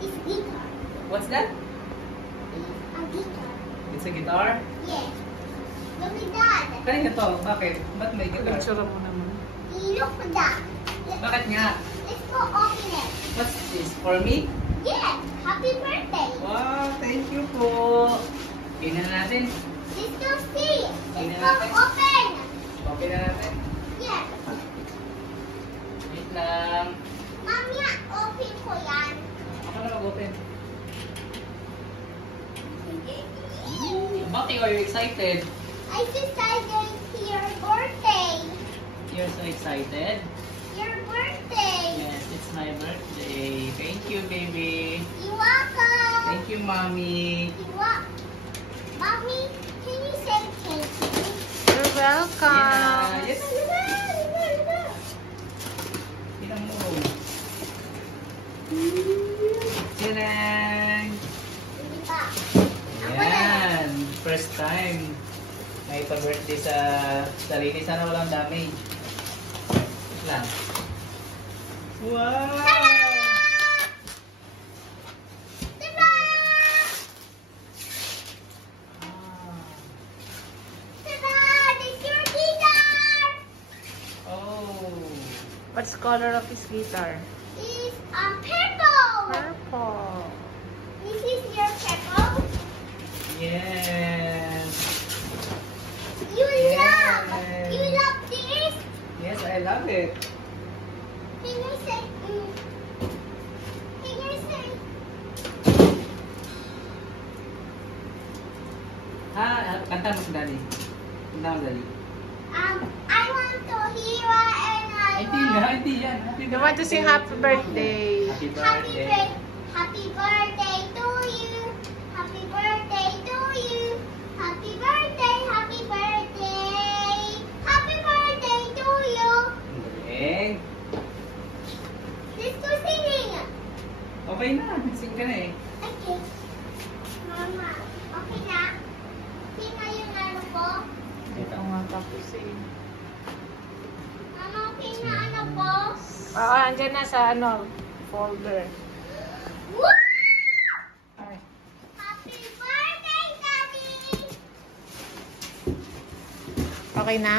It's guitar. What's that? It's a guitar. It's a guitar? Yes. Look at that. Kanina to. Bakit? Ba't may guitar? Picture mo naman. Look at that. Bakit nga? Let's go open it. What's this? For me? Yes. Happy birthday. Wow, thank you po. Tingnan na natin. Let's go see. Let's Tingnan go natin. open. Okay na natin. Yes. Wait lang. Mamaya, open ko yan. Ako na mag-open. Bakit are you excited? I decided it's your birthday. You're so excited? Your birthday. Yes, it's my birthday. Thank you, baby. You're welcome. Thank you, mommy. Mommy, can you say thank you? You're welcome. Yes. Tingnan mo. Tingnan. Hindi pa. Yan. First time. May pa-birthday sa sarili. Sana walang damage. Wait lang. Wow! Diba? Diba? It's your guitar. Oh. What's color of his guitar? It's purple. Purple. This is your purple. Yes. You Yes. love this? Yes, I love it. Can you say, can you say, Kanta mo si Daddy. Kanta mo, Daddy. I want to hear and I Hindi yan. Happy You want to sing happy birthday. Happy Happy birthday. Happy birthday to you. Happy birthday to you. Happy birthday, happy birthday. Happy birthday to you. Galing. Let's go singing. Okay na. Sing ka na eh. Okay. Mama, okay na? Sing na yung ano ko. Ito nga tapos eh. Mama, okay na ano ko? Oo, andyan na sa ano, folder. Woo! Ay. Happy birthday, Daddy! Okay na?